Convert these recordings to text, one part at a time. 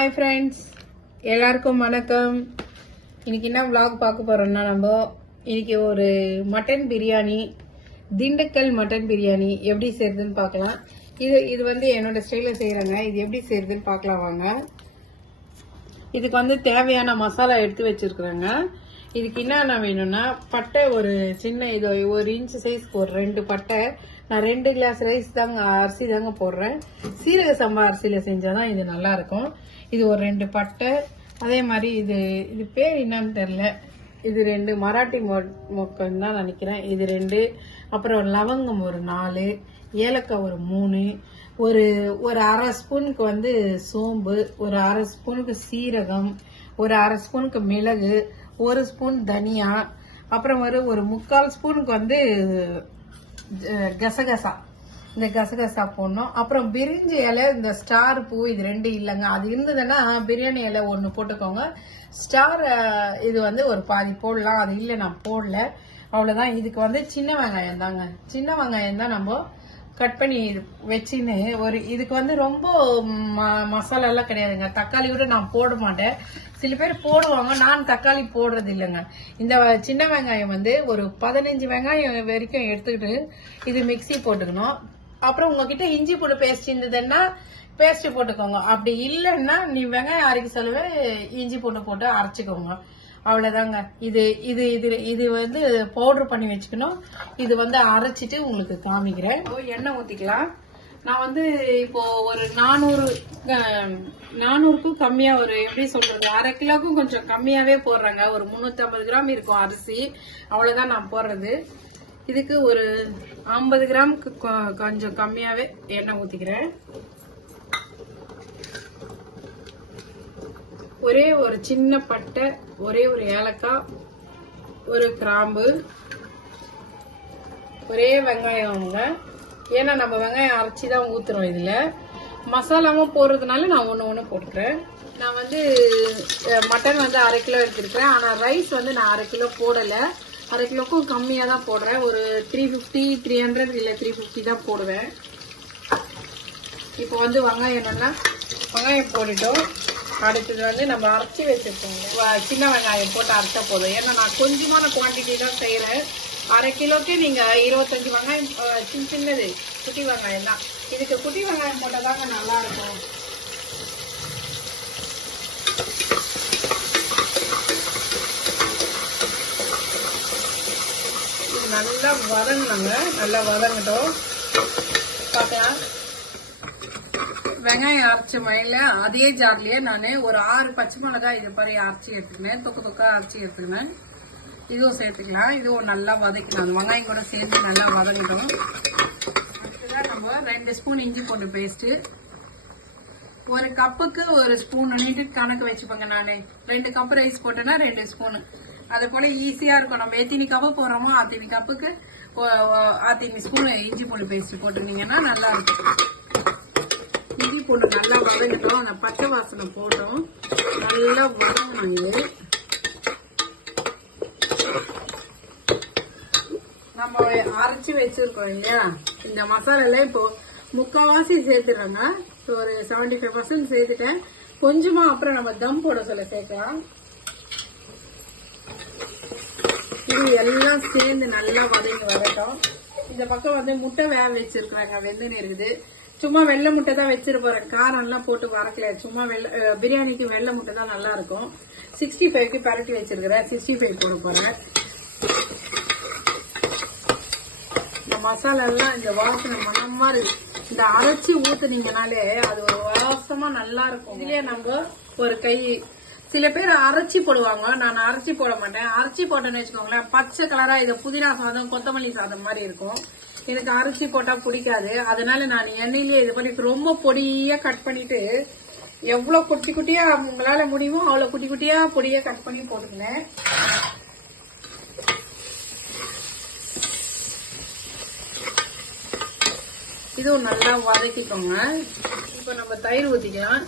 Hi friends, எல்லாருக்கும் வணக்கம். இன்னைக்கு என்ன vlog பார்க்க போறோம்னா, நம்ம இன்னைக்கு ஒரு மட்டன் பிரியாணி, திண்டுக்கல் மட்டன் பிரியாணி எப்படி செய்யறதுன்னு பார்க்கலாம். இது வந்து என்னோட ஸ்டைல செய்யறேங்க. இது எப்படி செய்யறதுன்னு பார்க்கலாம் வாங்க. இதுக்கு தேவையான மசாலா எடுத்து வச்சிருக்கிறேங்க. இதுக்கு என்னென்ன வேணும்னா, பட்டை ஒரு சின்ன இது 1 இன்ச் சைஸ்க்கு ஒரு 2 பட்டை. நான் 2 கிளாஸ் ரைஸ் தாங்க அரிசி தாங்க போடுறேன். சீரக சம்பா அரிசியில செஞ்சாதான் இது நல்லா இருக்கும். இது ஒரு 2 பட்டை. அதே மாதிரி இது பேர் என்னன்னு தெரியல. இது 2 மராட்டி மொக்கன்னு தான் நினைக்கிறேன். இது 2. அப்புறம் லவங்கம் ஒரு 4, ஏலக்காய் ஒரு 3, ஒரு 1/2 ஸ்பூனுக்கு சோம்பு, ஒரு 1/2 ஸ்பூனுக்கு சீரகம், ஒரு 1/2 ஸ்பூனுக்கு மிளகு, 1 ஸ்பூன் தனியா, அப்புறம் ஒரு 3/4 ஸ்பூனுக்கு கசகசா. இந்த கசகசா போடணும். அப்புறம் பிரிஞ்சி இலை, இந்த ஸ்டார் பூ, இது 2 இல்லைங்க. அது இருந்ததுன்னா பிரியாணி இலை 1 போட்டுக்கோங்க. ஸ்டார் இது ஒரு பாதி போடலாம். அது இல்லை, நான் போடல. அவ்வளவுதான். இதுக்கு சின்ன வெங்காயம் தாங்க. சின்ன வெங்காயம் தான் நம்ம கட் பண்ணி வச்சுன்னு இதுக்கு ரொம்ப மசாலா எல்லாம் கிடையாதுங்க. தக்காளி கூட நான் போட மாட்டேன். சில பேர் போடுவாங்க, நான் தக்காளி போடுறது இல்லைங்க. இந்த சின்ன வெங்காயம் ஒரு 15 வெங்காயம் வரைக்கும் எடுத்துக்கிட்டு இது மிக்ஸி போட்டுக்கணும். அப்புறம் உங்ககிட்ட இஞ்சி பூண்டு பேஸ்ட் இருந்ததுன்னா பேஸ்ட் போட்டுக்கோங்க. அப்படி இல்லைன்னா நீ வெங்காயம் அரைக்க சொல்லுவே இஞ்சி பூண்டு போட்டு அரைச்சிக்கோங்க. அவ்வளவுதாங்க. இது இது இது இது பவுடர் பண்ணி வச்சுக்கணும். இது அரைச்சிட்டு உங்களுக்கு காமிக்கிறேன். எண்ணெய் ஊத்திக்கலாம். நான் இப்போ ஒரு 400க்கும் கம்மியா, எப்படி சொல்றது, 1/2 கிலோக்கும் கொஞ்சம் கம்மியாவே போடுறாங்க. ஒரு 350 கிராம் இருக்கும் அரிசி. அவ்வளவுதான் நான் போடுறது. இதுக்கு ஒரு 50 கிராமுக்கு கொஞ்சம் கம்மியாவே எண்ணெய் ஊத்திக்கிறேன். ஒரே ஒரு சின்ன பட்டை, ஒரே ஒரு ஏலக்காய், ஒரு கிராம்பு, ஒரே வெங்காயம்ங்க. ஏன்னா நம்ம வெங்காயம் அரைச்சிதான் ஊத்துறோம். இதுல மசாலாவும் போடுறதுனால நான் ஒண்ணு போட்டுக்கிறேன். நான் மட்டன் 1/2 கிலோ எடுத்திருக்கேன். ஆனா ரைஸ் நான் 1/2 கிலோ போடல. 1/2 கிலோக்கும் கம்மியா தான் போடுறேன். ஒரு 350, 300 இல்ல 350 தான் போடுவேன். இப்போ வெங்காயம் வெங்காயம் போட்டுட்டோம். அடுத்தது நம்ம அரைச்சி வச்சிருக்கோம். சின்ன வெங்காயம் போட்டு அரைச்சா போதும். ஏன்னா நான் கொஞ்சமான குவான்டிட்டி தான் செய்யறேன். 1/2 கிலோக்கு நீங்க 25 வெங்காயம், சின்னது குட்டி வெங்காயம் தான். இதுக்கு குட்டி வெங்காயம் போட்டதாங்க நல்லா இருக்கும். இது நல்லா வதங்கினாங்க. நல்லா வதங்கட்டும். பாக்கலாம். வெங்காயம் அரைச்ச மயில அதே ஜார்லயே நான் ஒரு 6 பச்சை மிளகாய் இது மாதிரி அரைச்சி எடுத்துக்கினேன். தொக்கா அரைச்சி எடுத்துக்கினேன். இதுவும் சேர்த்துக்கலாம். இதுவும் நல்லா வதக்கலாம். வெங்காயம் கூட சேர்த்து நல்லா வதங்கிடும். அடுத்ததான் நம்ம 2 ஸ்பூன் இஞ்சி பூண்டு பேஸ்ட். ஒரு கப்புக்கு 1 ஸ்பூன் கணக்கு வச்சுப்பேங்க. நானு 2 கப் ரைஸ் போட்டேன்னா 2 ஸ்பூன். அது போல ஈஸியா இருக்கும். நம்ம எத்தனை கப்பு போடுறோமோ அத்தனை கப்புக்கு அத்தனை ஸ்பூன் இஞ்சி பூண்டு பேஸ்ட் போட்டுருந்தீங்கன்னா நல்லா இருக்கும். இஞ்சி பூண்டு நல்லா வதங்கிட்டோம். அந்த பச்சை வாசனை போட்டோம். நல்லா வதங்கினாங்க. நம்ம அரைச்சி வச்சிருக்கோம் இல்லையா, இந்த மசாலால இப்போ முக்கால்வாசி சேர்த்துடுறோங்க. ஒரு 75% சேர்த்துட்டேன். கொஞ்சமா அப்புறம் நம்ம தம் போட சொல்ல சேர்க்கலாம். இது எல்லாம் சேர்ந்து நல்லா வதங்கி வரட்டும். இந்த பக்கம் முட்டை வேக வச்சிருக்கிறாங்க. வெந்துன்னு இருக்குது. சும்மா வெள்ளை முட்டை தான் வச்சிருப்பேன். காரம் எல்லாம் போட்டு வறக்கல. சும்மா பிரியாணிக்கு வெள்ளை முட்டை தான் நல்லா இருக்கும். 65க்கு பரட்டி வச்சிருக்கிறேன். 65 போட போறேன். இந்த மசாலா எல்லாம் இந்த வாசனை மனமா இருக்கு. இந்த அரைச்சி ஊத்துனீங்கனாலே அது ஒரு வாசமா நல்லா இருக்கும். இதுலயே நம்ம ஒரு கை, சில பேர் அரைச்சி போடுவாங்க. நான் அரைச்சி போட மாட்டேன். அரைச்சி போட்டேன்னு வச்சுக்கோங்களேன், பச்சை கலரா இது புதினா சாதம், கொத்தமல்லி சாதம் மாதிரி இருக்கும். எனக்கு அரைச்சி போட்டா பிடிக்காது. அதனால நான் எண்ணெயிலேயே இது பண்ணி ரொம்ப பொடியா கட் பண்ணிட்டு, எவ்வளவு குட்டி குட்டியா உங்களால முடியுமோ அவ்வளவு குட்டி குட்டியா பொடியா கட் பண்ணி போட்டுக்கினேன். இதுவும் நல்லா வதக்கிக்கோங்க. இப்ப நம்ம தயிர் ஊத்திக்கலாம்.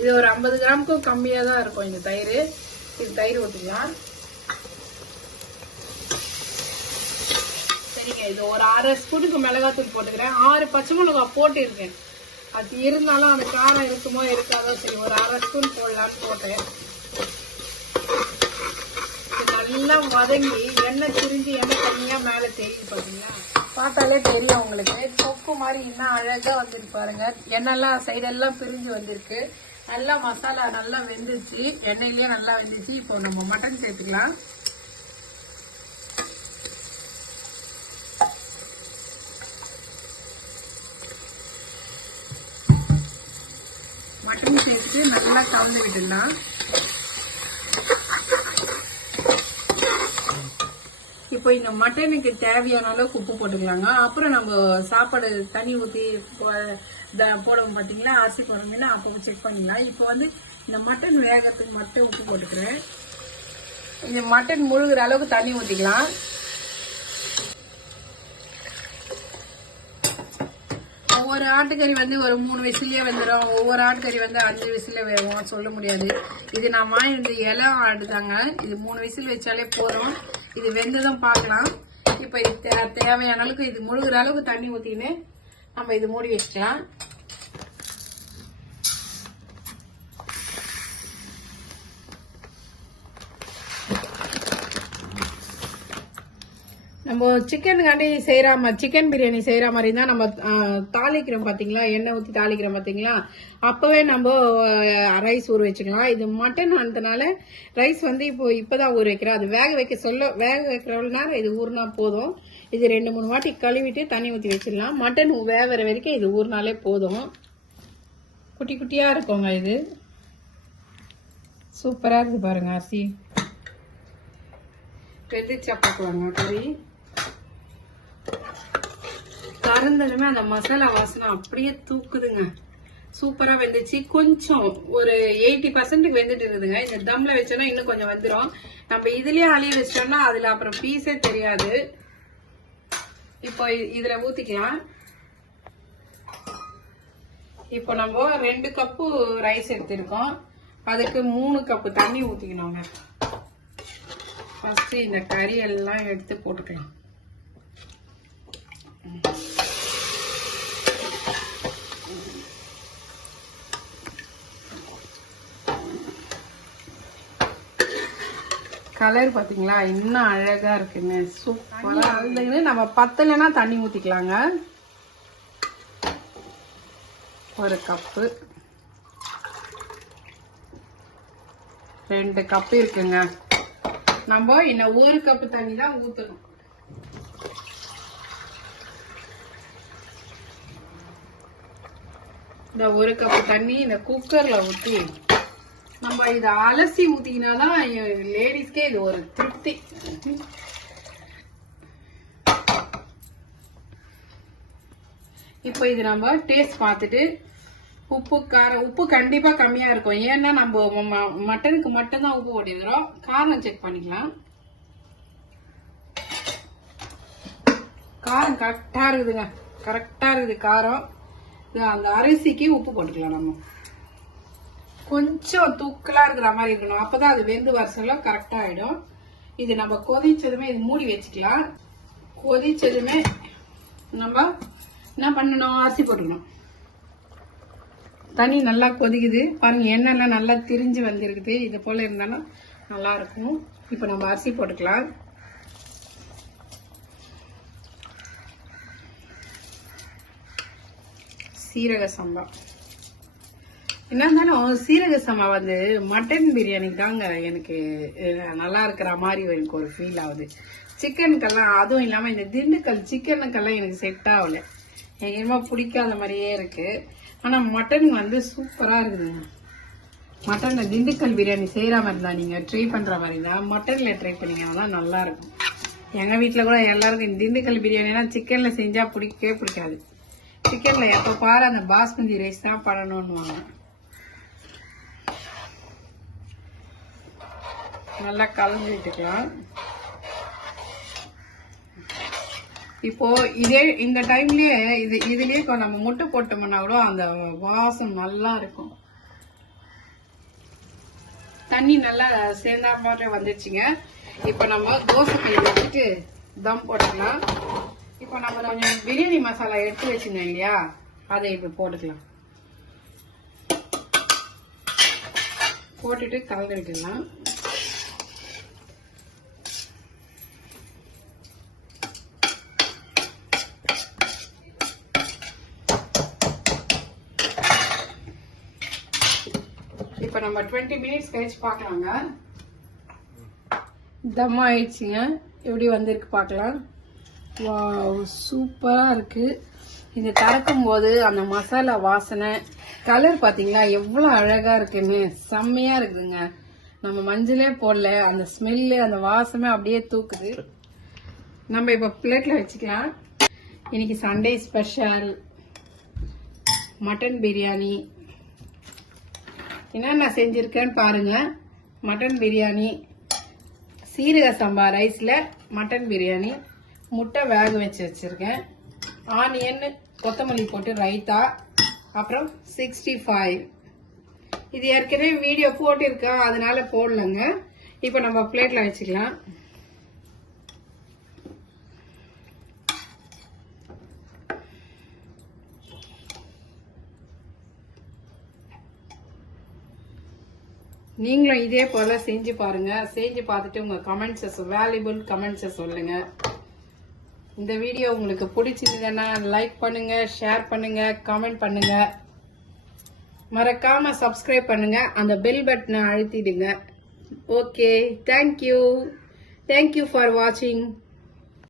இது ஒரு 50 கிராமுக்கும் கம்மியா தான் இருக்கும் இந்த தயிர். இது தயிர் ஊத்திக்கலாம். சரிங்க. இது ஒரு 1/2 ஸ்பூனுக்கு மிளகாத்தூள் போட்டுக்கிறேன். 6 பச்சை மிளகாய் போட்டு இருக்கேன். அது இருந்தாலும் அந்த காரம் இருக்குமோ இருக்காதோ சரி ஒரு 1/2 ஸ்பூன் போடலான்னு போட்டேன். நல்லா வதங்கி எண்ணெய் திரிஞ்சு எண்ணெய் தனியா மேல தெரியுது பாத்தீங்களா, பார்த்தாலே தெரியும் உங்களுக்கு. தொக்கு மாதிரி இன்னும் அழகா வந்துருக்கு பாருங்க. எண்ணெய்லாம் சைடெல்லாம் பிரிஞ்சு வந்திருக்கு. நல்லா மசாலா நல்லா வெந்துச்சு, எண்ணெயிலேயே நல்லா வெந்துச்சு. இப்போ நம்ம மட்டன் சேர்த்துக்கலாம். மட்டன் சேர்த்து நல்லா கலந்து விட்டுடலாம். இப்போ இந்த மட்டனுக்கு தேவையான அளவுக்கு உப்பு போட்டுக்கலாங்க. அப்புறம் நம்ம சாப்பாடு தண்ணி ஊற்றி போடவும் பார்த்தீங்களா, அரிசி போடுறீங்கன்னா அப்போ செக் பண்ணிக்கலாம். இப்போ வந்து இந்த மட்டன் வேகத்துக்கு மட்டும் உப்பு போட்டுக்கிறேன். இந்த மட்டன் முழுகிற அளவுக்கு தண்ணி ஊற்றிக்கலாம். ஒவ்வொரு ஆட்டுக்கறி வந்து ஒரு 3 விசிலே வந்துடும், ஒவ்வொரு ஆட்டுக்கறி வந்து 5 விசில வேகும், சொல்ல முடியாது. இது நான் வாங்கிட்டு இலை ஆடுதாங்க, இது 3 விசில் வச்சாலே போதும். இது வெந்ததும் பார்க்கலாம். இப்போ இது தேவையான அளவுக்கு இது முழுகிற அளவுக்கு தண்ணி ஊற்றின்னு நம்ம இது மூடி வச்சுக்கலாம். நம்ம சிக்கனுக்காண்டி சிக்கன் பிரியாணி செய்யற மாதிரி தான் நம்ம தாளிக்கிறோம் பாத்தீங்களா, எண்ணெய் ஊற்றி தாளிக்கிறோம் பாத்தீங்களா, அப்பவே நம்ம ரைஸ் ஊற வச்சுக்கலாம். இது மட்டன் ஆனதுனால ரைஸ் வந்து இப்பதான் ஊற வைக்கிறோம். அது வேக வைக்கிற நேரம் இது ஊறினா போதும். இது 2-3 வாட்டி கழுவிட்டு தண்ணி ஊற்றி வச்சிடலாம். மட்டன் வேகிற வரைக்கும் இது ஊறினாலே போதும். குட்டி குட்டியா இருக்குங்க, இது சூப்பரா இருக்கு பாருங்க. அரிசி வெந்துச்சா பார்க்கலாங்க. கறி கறந்ததுமே அந்த மசாலா வாசனை அப்படியே தூக்குதுங்க. சூப்பரா வெந்துச்சு. கொஞ்சம் ஒரு 80% வெந்துட்டு இருக்குதுங்க. இந்த தம்ல வச்சோம்னா இன்னும் கொஞ்சம் வந்துடும். நம்ம இதுலயே அழிய வச்சிட்டோம்னா அதுல அப்புறம் பீஸே தெரியாது. இப்போ இதுல ஊத்திக்கலாம். இப்போ நம்ம 2 கப்பு ரைஸ் எடுத்திருக்கோம், அதுக்கு 3 கப்பு தண்ணி ஊத்திக்கணுங்க. ஃபர்ஸ்ட் இந்த கறி எல்லாம் எடுத்து போட்டுக்கலாம். கலர் பாத்தீங்களா இன்னும் அழகா இருக்குங்க, சூப்பரா இருந்துன்னு. நம்ம பத்தலைன்னா தண்ணி ஊத்திக்கலாங்க. 1 கப்பு 2 கப்பு இருக்குங்க. நம்ம இன்னும் 1 கப்பு தண்ணி தான் ஊத்தணும். இந்த 1 கப்பு தண்ணி இந்த குக்கர்ல ஊத்தி நம்ம இதை அலசி ஊத்திக்கினாதான் லேடிஸ்க்கே இது ஒரு திருப்தி. இப்போ இது நம்ம டேஸ்ட் பார்த்துட்டு உப்பு கண்டிப்பா கம்மியா இருக்கும். ஏன்னா நம்ம மட்டனுக்கு மட்டும் தான் உப்பு போட்டிருக்கிறோம். காரம் செக் பண்ணிக்கலாம். காரம் கரெக்டா இருக்குதுங்க, கரெக்டா இருக்குது காரம். அந்த அரிசிக்கு உப்பு போட்டுக்கலாம். நம்ம கொஞ்சம் தூக்கலா இருக்கிற மாதிரி இருக்கணும், அப்பதான் அது வெந்து வரசல கரெக்டா ஆயிடும். இது நம்ம கொதிச்சதுமே இது மூடி வச்சுக்கலாம். கொதிச்சதுமே நம்ம என்ன பண்ணணும், அரிசி போட்டுக்கணும். தண்ணி நல்லா கொதிக்குது பாருங்க, எண்ணெய்லாம் நல்லா திரிஞ்சு வந்திருக்குது. இது போல இருந்தாலும் நல்லா இருக்கும். இப்ப நம்ம அரிசி போட்டுக்கலாம். சீரக சம்பா என்ன இருந்தாலும் சீரக சம்பா வந்து மட்டன் பிரியாணிக்கு தாங்க எனக்கு நல்லா இருக்கிற மாதிரி எனக்கு ஒரு ஃபீல் ஆகுது. சிக்கனுக்கெல்லாம், அதுவும் இல்லாம இந்த திண்டுக்கல் சிக்கனுக்கெல்லாம் எனக்கு செட் ஆகல, எங்கேயுமா பிடிக்காத மாதிரியே இருக்கு. ஆனா மட்டன் வந்து சூப்பரா இருக்குதுங்க. மட்டன்ல திண்டுக்கல் பிரியாணி செய்யற மாதிரி தான் நீங்க ட்ரை பண்ற மாதிரி தான் மட்டன்ல ட்ரை பண்ணீங்கன்னா நல்லா இருக்கும். எங்க வீட்டுல கூட எல்லாருக்கும் திண்டுக்கல் பிரியாணினா சிக்கன்ல செஞ்சா பிடிக்கவே பிடிக்காது. சிக்கன்ல எப்ப பாரு அந்த பாஸ்மதி ரைஸ் தான் பண்ணணும்னு நல்லா கலந்து விட்டுக்கலாம். இப்போ இந்த டைம்லயே இதுலயே நம்ம முட்டை போட்டோம்னா கூட அந்த வாசம் நல்லா இருக்கும். தண்ணி நல்லா சேர்ந்தா மாதிரி வந்துருச்சுங்க. இப்ப நம்ம தோசை கல் வச்சுட்டு தம் போட்டுக்கலாம். இப்போ நம்ம கொஞ்சம் பிரியாணி மசாலா எடுத்து வச்சிருந்தோம் இல்லையா, அதை இப்ப போட்டுக்கலாம். போட்டுட்டு கலந்து விட்டுடலாம். இப்போ நம்ம 20 மினிட்ஸ் கழிச்சு பார்க்கலாங்க. தம் ஆயிடுச்சுங்க. எப்படி வந்திருக்கு பார்க்கலாம். வாவ், சூப்பரா இருக்கு. இது திறக்கும் போது அந்த மசாலா வாசனை, கலர் பாத்தீங்களா எவ்வளவு அழகா இருக்குன்னு, செம்மையா இருக்குதுங்க. நம்ம மஞ்சளே போடல, அந்த ஸ்மெல்லு அந்த வாசமே அப்படியே தூக்குது. நம்ம இப்ப பிளேட்ல வச்சுக்கலாம். இன்னைக்கு சண்டே ஸ்பெஷல் மட்டன் பிரியாணி. என்னென்ன செஞ்சிருக்கேன்னு பாருங்க. மட்டன் பிரியாணி, சீரக சம்பா ரைஸ்ல மட்டன் பிரியாணி, முட்டை வேக வச்சு வச்சிருக்கேன், ஆனியன் கொத்தமல்லி போட்டு ரைத்தா, அப்புறம் 65. இது ஏற்கனவே வீடியோ போட்டிருக்கேன், அதனால போடலங்க. இப்போ நம்ம பிளேட்ல வச்சுக்கலாம். நீங்களும் இதே போல செஞ்சு பாருங்க. செஞ்சு பார்த்துட்டு உங்க கமெண்ட்ஸை, வேல்யூபிள் கமெண்ட்ஸை சொல்லுங்க. இந்த வீடியோ உங்களுக்கு பிடிச்சிருந்ததுன்னா லைக் பண்ணுங்க, ஷேர் பண்ணுங்க, கமெண்ட் பண்ணுங்க. மறக்காம சப்ஸ்கிரைப் பண்ணுங்க, அந்த பெல் பட்டனை அழுத்திடுங்க. ஓகே, தேங்க்யூ ஃபார் வாட்சிங்.